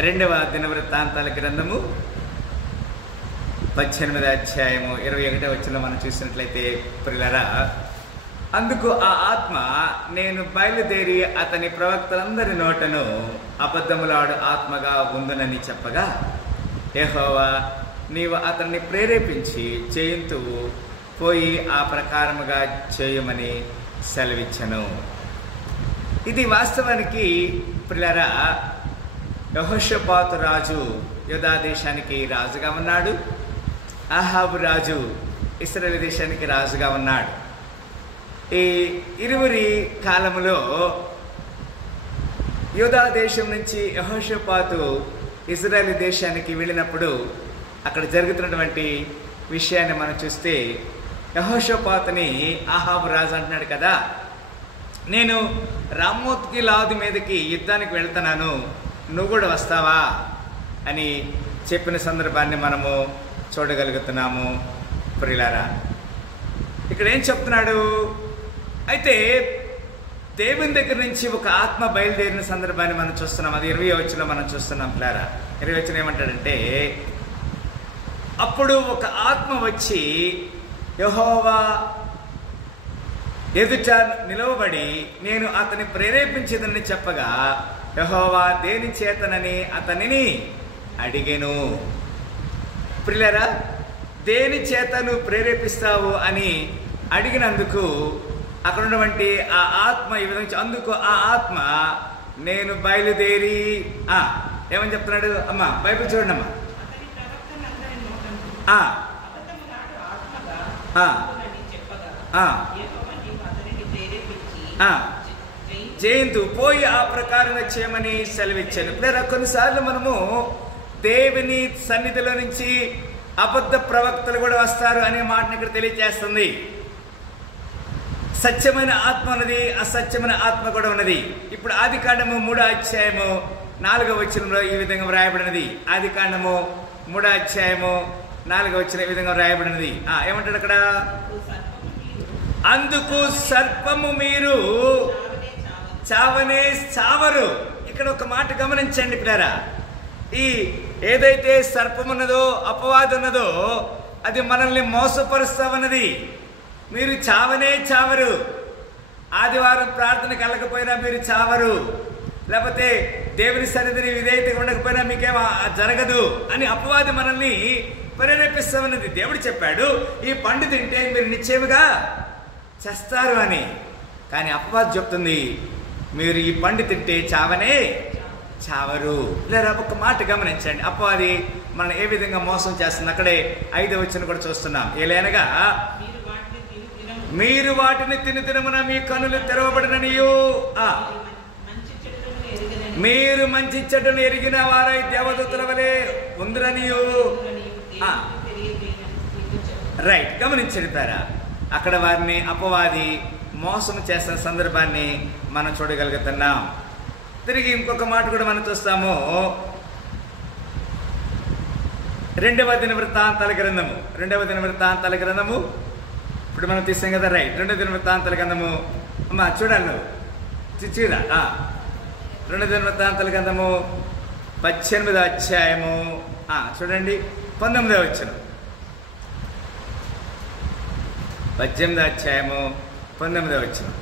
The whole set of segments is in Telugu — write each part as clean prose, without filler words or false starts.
రెండవ దినవృత్తాంతాల గ్రంథము 18వ అధ్యాయము 21వ వచనంలో మనం చూసినట్లయితే, ప్రియులారా, అందుకు ఆ ఆత్మ నేను బయలుదేరి అతని ప్రవక్తలందరి నోటను అబద్ధములాడు ఆత్మగా ఉందునని చెప్పగా, యెహోవా నీవు అతన్ని ప్రేరేపించి చేయింతువు, పోయి ఆ ప్రకారముగా చేయమని సెలవిచ్చను. ఇది వాస్తవానికి ప్రియులారా, యెహోషాపాతు రాజు యూదా దేశానికి రాజుగా ఉన్నాడు. అహాబు రాజు ఇశ్రాయేలు దేశానికి రాజుగా ఉన్నాడు. ఈ ఇరువురి కాలములో యూదా దేశం నుంచి యెహోషాపాతు ఇశ్రాయేలు దేశానికి వెళ్ళినప్పుడు అక్కడ జరుగుతున్నటువంటి విషయాన్ని మనం చూస్తే, యెహోషాపాతుని అహాబు రాజు అంటున్నాడు కదా, నేను రామోత్గిలాదు మీదకి యుద్ధానికి వెళ్తున్నాను, నువ్వు కూడా వస్తావా అని చెప్పిన సందర్భాన్ని మనము చూడగలుగుతున్నాము. ప్రియులారా, ఇక్కడ ఏం చెప్తున్నాడు? అయితే దేవుని దగ్గర నుంచి ఒక ఆత్మ బయలుదేరిన సందర్భాన్ని మనం చూస్తున్నాం. అది 20వ వచనంలో మనం చూస్తున్నాం. ప్రియులారా, 20వ వచనం ఏమంటాడంటే, అప్పుడు ఒక ఆత్మ వచ్చి యెహోవా ఎదుట నిలవబడి నేను అతని ప్రేరేపించేదని చెప్పగా, యెహోవా దేని చేతనని అతనిని అడిగెను. ప్రియులారా, దేని చేత నువ్వు ప్రేరేపిస్తావు అని అడిగినందుకు అక్కడ ఉన్నటువంటి ఆ ఆత్మ ఈ విధంగా, అందుకు ఆ ఆత్మ నేను బయలుదేరి ఏమని చెప్తున్నాడు? అమ్మా బైబిల్ చూడండి అమ్మా. జయంతు పోయి ఆ ప్రకారంగా చేయమని సెలవిచ్చాను. లేదా కొన్నిసార్లు మనము దేవుని సన్నిధిలో నుంచి అబద్ధ ప్రవక్తలు కూడా వస్తారు అనే మాటను ఇక్కడ తెలియజేస్తుంది. సత్యమైన ఆత్మ ఉన్నది, అసత్యమైన ఆత్మ కూడా ఉన్నది. ఇప్పుడు ఆదికాండము 3వ అధ్యాయము 4వ వచనంలో ఈ విధంగా వ్రాయబడినది. ఆదికాండము 3వ అధ్యాయము 4వ వచనం ఈ విధంగా వ్రాయబడినది. ఏమంటాడు అక్కడ? అందుకు సర్పము మీరు చావనే చావరు. ఇక్కడ ఒక మాట గమనించండి పిల్లరా, ఈ ఏదైతే సర్పం ఉన్నదో, అపవాదం ఉన్నదో, అది మనల్ని మోసపరుస్తామన్నది. మీరు చావనే చావరు. ఆదివారం ప్రార్థనకు వెళ్ళకపోయినా మీరు చావరు, లేకపోతే దేవుని సన్నిధిని విధేయతగా ఉండకపోయినా మీకేమో జరగదు అని అపవాది మనల్ని ప్రేరేపిస్తామన్నది. దేవుడు చెప్పాడు, ఈ పండు తింటే మీరు నిశ్చయముగా చేస్తారు అని. కానీ అపవాది చెప్తుంది, మీరు ఈ పండు తింటే చావనే చావరు. లేదా ఒక మాట గమనించండి, అపవాది మనం ఏ విధంగా మోసం చేస్తుంది. అక్కడే 5వ వచనం కూడా చూస్తున్నాం. ఏలైనగా మీరు వాటిని తినుదినమున మీ కన్నులు తెరవబడిననియు, మీరు మంచి చెడ్డను ఎరిగిన వారై దేవదూతల వలె ఉందిరనియు. రైట్, గమనించారా? అక్కడ వారిని అపవాది మోసం చేసిన సందర్భాన్ని మనం చూడగలుగుతున్నాం. తిరిగి ఇంకొక మాట కూడా మనం చూస్తాము. 2వ దినవృత్తాంతాల గ్రంథము ఇప్పుడు మనం తీసాం కదా. రైట్, 2వ దినవృత్తాంతాల గ్రంథము అమ్మా చూడాలి నువ్వు చిచ్చిరా. 2వ దినవృత్తాంతాల గ్రంథము 18వ అధ్యాయము చూడండి 19వ వచనం. 18వ అధ్యాయము 19వ వచనం.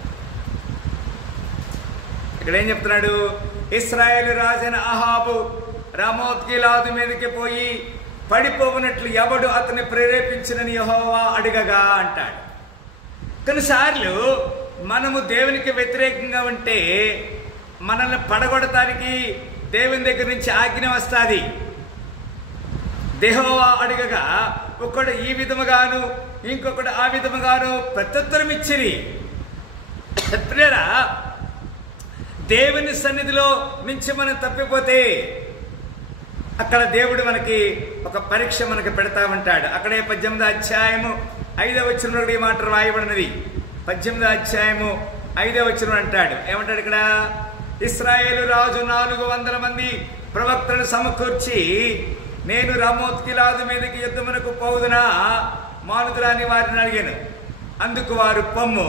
ఇక్కడ ఏం చెప్తున్నాడు? ఇశ్రాయేలు రాజైన అహాబు రామోత్గిలాదు మీదకి పోయి పడిపోవునట్లు ఎవడు అతన్ని ప్రేరేపించినని యెహోవా అడగగా అంటాడు. కొన్నిసార్లు మనము దేవునికి వ్యతిరేకంగా ఉంటే మనల్ని పడగొడటానికి దేవుని దగ్గర నుంచి ఆజ్ఞ వస్తుంది. యెహోవా అడగగా ఒకడు ఈ విధముగాను ఇంకొకడు ఆ విధముగాను ప్రత్యుత్తరం ఇచ్చిరి. ప్రియరా, దేవుని సన్నిధిలో నుంచి మనం తప్పిపోతే అక్కడ దేవుడు మనకి ఒక పరీక్ష మనకి పెడతా ఉంటాడు. అక్కడే 18వ అధ్యాయము 5వ వచనంలో ఈ మాట రాయబడినది. 18వ అధ్యాయము 5వ వచనం అంటాడు, ఏమంటాడు ఇక్కడ? ఇశ్రాయేలు రాజు 400 మంది ప్రవక్తలను సమకూర్చి నేను రామోత్గిలాదు మీదకి యుద్ధమునకు పోవుదునా మానుదురా అని వారిని అడిగాను. అందుకు వారు పొమ్ము,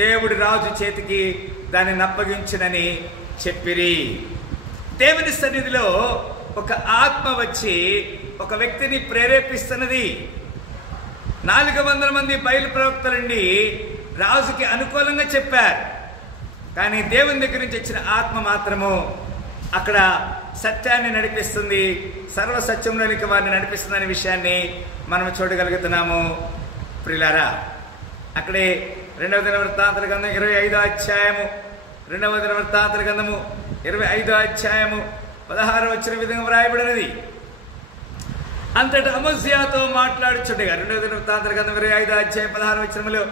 దేవుడు రాజు చేతికి దానిని అప్పగించునని చెప్పిరి. దేవుని సన్నిధిలో ఒక ఆత్మ వచ్చి ఒక వ్యక్తిని ప్రేరేపిస్తున్నది. 400 మంది బయలు ప్రవక్తలండి రాజుకి అనుకూలంగా చెప్పారు. కానీ దేవుని దగ్గర నుంచి వచ్చిన ఆత్మ మాత్రము అక్కడ సత్యాన్ని నడిపిస్తుంది, సర్వసత్యంలోనికి వారిని నడిపిస్తుందనే విషయాన్ని మనం చూడగలుగుతున్నాము. ప్రియులారా, అక్కడే 2వ దినవృత్తాంతల గ్రంథం 25వ అధ్యాయము 2వ దినవృత్తాంతల గ్రంథము 25వ అధ్యాయము 16వ వచనం విధంగా వ్రాయబడినది. అంతటా అమజ్యాతో మాట్లాడుచుండగా 2వ దినవృత్తాంతల గ్రంథం 25వ అధ్యాయం 16వ వచనములో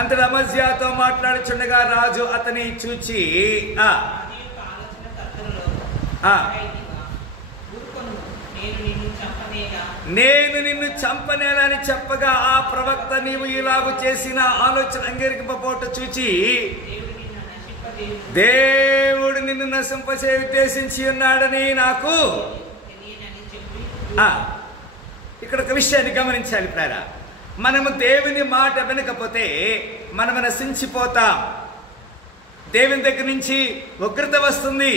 అంతటా అమజ్యాతో మాట్లాడుచుండగా రాజు అతని చూచి నేను నిన్ను చంపనేలని చెప్పగా ఆ ప్రవక్త నీవు ఇలాగు చేసిన ఆలోచన అంగీకరింపబోట చూచి దేవుడు నిన్ను నశింపచే ఉద్దేశించి ఉన్నాడని నాకు ఇక్కడ ఒక విషయాన్ని గమనించాలి ప్రేర. మనము దేవుని మాట వినకపోతే మనము నశించిపోతాం. దేవుని దగ్గర నుంచి ఉగ్రత వస్తుంది.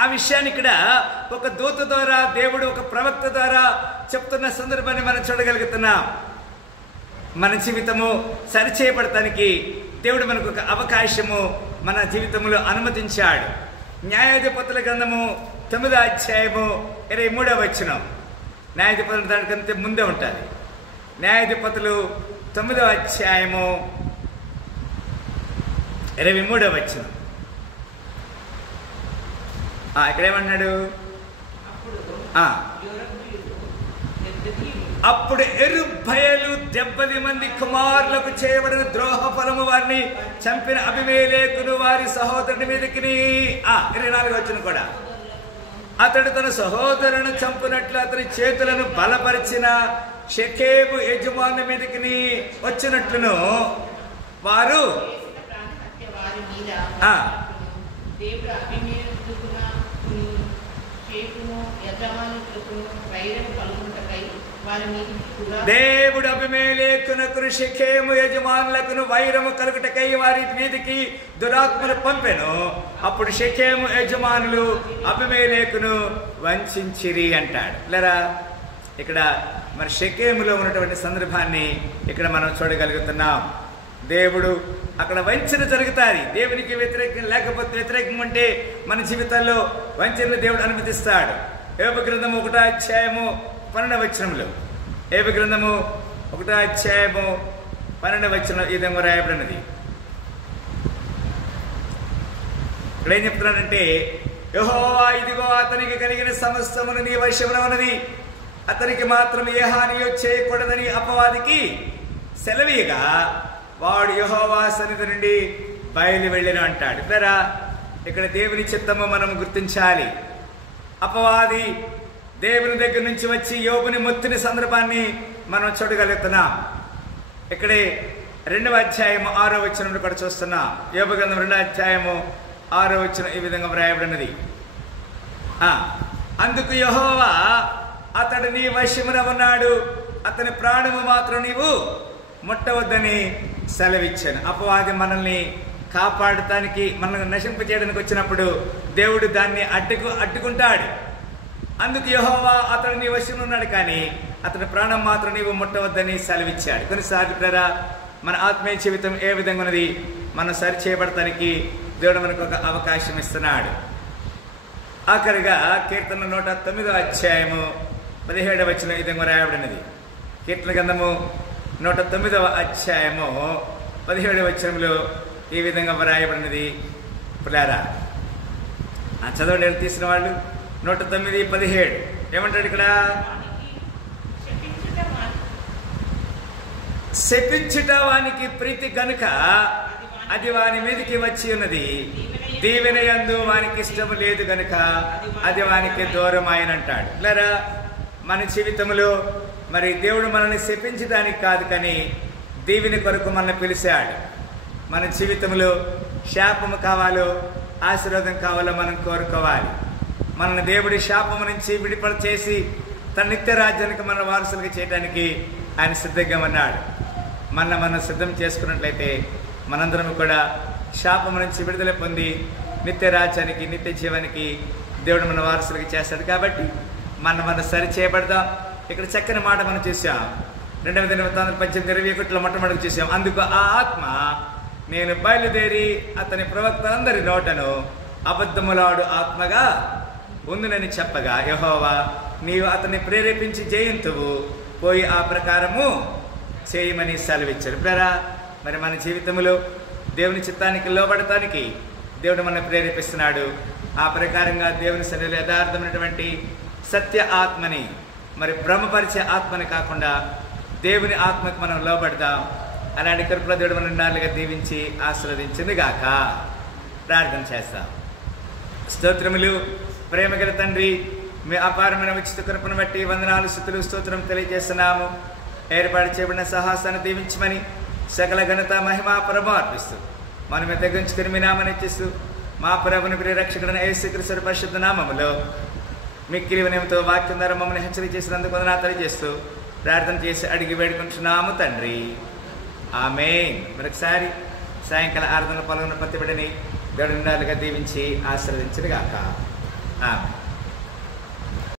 ఆ విషయాన్ని ఇక్కడ ఒక దూత ద్వారా దేవుడు ఒక ప్రవక్త ద్వారా చెప్తున్న సందర్భాన్ని మనం చూడగలుగుతున్నాం. మన జీవితము సరిచేయబడటానికి దేవుడు మనకు ఒక అవకాశము మన జీవితంలో అనుమతించాడు. న్యాయాధిపతుల గ్రంథము 9వ అధ్యాయము 23వ వచనం. న్యాయాధిపతులు దానికంటే ముందే ఉంటుంది. న్యాయాధిపతులు 9వ అధ్యాయము 23వ వచనం. ఇక్కడేమన్నాడు? అప్పుడు ఎరుబ్బయలు 70 మంది కుమారులకు చేయబడిన ద్రోహ ఫలము వారిని చంపిన అబీమెలెకును వారి సహోదరుని మీదకి 24వ వచనం కూడా అతడు తన సహోదరుని చంపినట్లు అతని చేతులను బలపరిచిన షెకెము యజమాని మీదకి వచ్చినట్లును వారు దేవుడు అబీమెలెకునకును షెకెము యజమానులకును వైరము కలుగుటకై వారి మీదికి దురాత్మను పంపెను. అప్పుడు షెకెము యజమానులు అబీమెలెకును వంచిరి అంటాడు. లేరా, ఇక్కడ మరి షెకెములో ఉన్నటువంటి సందర్భాన్ని ఇక్కడ మనం చూడగలుగుతున్నాం. దేవుడు అక్కడ వంచన జరుగుతుంది. దేవునికి వ్యతిరేకం లేకపోతే వ్యతిరేకం అంటే మన జీవితాల్లో వంచనను దేవుడు అనుమతిస్తాడు. యోబు గ్రంథము 1వ అధ్యాయము 12వ వచనంలో, యోబు గ్రంథము 1వ అధ్యాయము 12వ వచనం ఈ విధంగా రాయబడినది. ఇక్కడ ఏం చెప్తున్నాడంటే, యెహోవా ఇదిగో అతనికి కలిగిన సమస్తమును నీ వశమున ఉన్నది, అతనికి మాత్రం ఏ హానియో చేయకూడదని అపవాదికి సెలవీయగా వాడు యెహోవా సన్నిధి నుండి బయలు వెళ్ళను అంటాడు. ఇట్లరా, ఇక్కడ దేవుని చిత్తము మనం గుర్తించాలి. అపవాది దేవుని దగ్గర నుంచి వచ్చి యోబుని మొత్తిన సందర్భాన్ని మనం చూడగలుగుతున్నాం. ఇక్కడే 2వ అధ్యాయము 6వ వచనంలో కూడా చూస్తున్నాం. యోబు గ్రంథం 2వ అధ్యాయము 6వ వచనం ఈ విధంగా వ్రాయబడినది. అందుకు యెహోవా అతడు నీ వశమున ఉన్నాడు, అతని ప్రాణము మాత్రం నీవు ముట్టవద్దని సెలవిచ్చాను. అపవాది మనల్ని కాపాడటానికి, మనల్ని నశింపచేయడానికి వచ్చినప్పుడు దేవుడు దాన్ని అడ్డుకుంటాడు. అందుకు యెహోవా అతడు నీ వశంలో ఉన్నాడు, కానీ అతని ప్రాణం మాత్రం నీవు ముట్టవద్దని సెలవిచ్చాడు. కొన్నిసార్లు మన ఆత్మీయ జీవితం ఏ విధంగా ఉన్నది, మనం సరి చేయబడటానికి దేవుడు మనకు ఒక అవకాశం ఇస్తున్నాడు. ఆఖరిగా కీర్తన 109వ అధ్యాయము 17వ వచనం ఈ విధంగా రాయబడినది. కీర్తన గ్రంథము 109వ అధ్యాయము 17వ వచనంలో ఈ విధంగా వ్రాయబడినది. పిల్లారా, చదవండి తీసిన వాళ్ళు. 109:17 ఏమంటాడు ఇక్కడ? శపించుట వానికి ప్రీతి కనుక అది వాని మీదకి వచ్చి ఉన్నది, దీవెన యందు వానికి ఇష్టం లేదు కనుక అది వానికి దూరం ఆయనంటాడు. పిల్లారా, మన జీవితంలో మరి దేవుడు మనల్ని శపించడానికి కాదు, కానీ దీవెని కొరకు మనల్ని పిలిచాడు. మన జీవితంలో శాపము కావాలో ఆశీర్వాదం కావాలో మనం కోరుకోవాలి. మనల్ని దేవుడి శాపము నుంచి విడిపడ చేసి తన నిత్య రాజ్యానికి మన వారసులుగా చేయడానికి ఆయన సిద్ధంగా ఉన్నాడు. మనం సిద్ధం చేసుకున్నట్లయితే మనందరం కూడా శాపము నుంచి విడుదల పొంది నిత్య రాజ్యానికి, నిత్య జీవానికి దేవుడు మన వారసులకి చేస్తాడు. కాబట్టి మనం సరి చేయబడదాం. ఇక్కడ చక్కని మాట మనం చూసాం. 2వ దినవృత్తాంతం 18:21 మొట్టమొదటి చూసాం. అందుకు ఆ ఆత్మ నేను బయలుదేరి అతని ప్రవక్తలందరి నోటను అబద్ధములాడు ఆత్మగా ఉందునని చెప్పగా, యెహోవా నీవు అతన్ని ప్రేరేపించి జయింతువు, పోయి ఆ ప్రకారము చేయమని సెలవిచ్చారు. ప్రేరా, మరి మన జీవితంలో దేవుని చిత్తానికి లోబడటానికి దేవుడు మనల్ని ప్రేరేపిస్తున్నాడు. ఆ ప్రకారంగా దేవుని సన్నిధిలో యథార్థమైనటువంటి సత్య ఆత్మని, మరి భ్రమపరిచే ఆత్మని కాకుండా దేవుని ఆత్మకు మనం లోబడదాం. అలాంటి కృపలో దేవుడు మన నాలుగా దీవించి ఆశీర్వదించింది గాక. ప్రార్థన చేస్తాం. స్తోత్రములు ప్రేమగల తండ్రి, మీ అపారమైన ఉచిత కృపను బట్టి వందనాలు, స్తుతులు, స్తోత్రం తెలియజేస్తున్నాము. ఏర్పాటు చేయబడిన సాహసాన్ని దీవించమని సకల ఘనత మహిమ ప్రభావం అర్పిస్తూ మనమే తగ్గించుకుని మీ నామని ఇచ్చిస్తూ మా ప్రభుని ప్రియ రక్షకుడైన యేసుక్రీస్తు పరిశుద్ధ నామములో మిక్కిలి వినయంతో వాక్యం ద్వారా మమ్మల్ని హెచ్చరిక చేసినందుకు వందనాలు తెలియజేస్తూ ప్రార్థన చేసి అడిగి వేడుకుంటున్నాము తండ్రి. ఆమేన్. మరొకసారి సాయంకాల ఆరాధనలో పాల్గొన్న ప్రతి బిడ్డని దేవుడి నిండాలుగా దీవించి ఆశీర్వదించును గాక. ఆమేన్.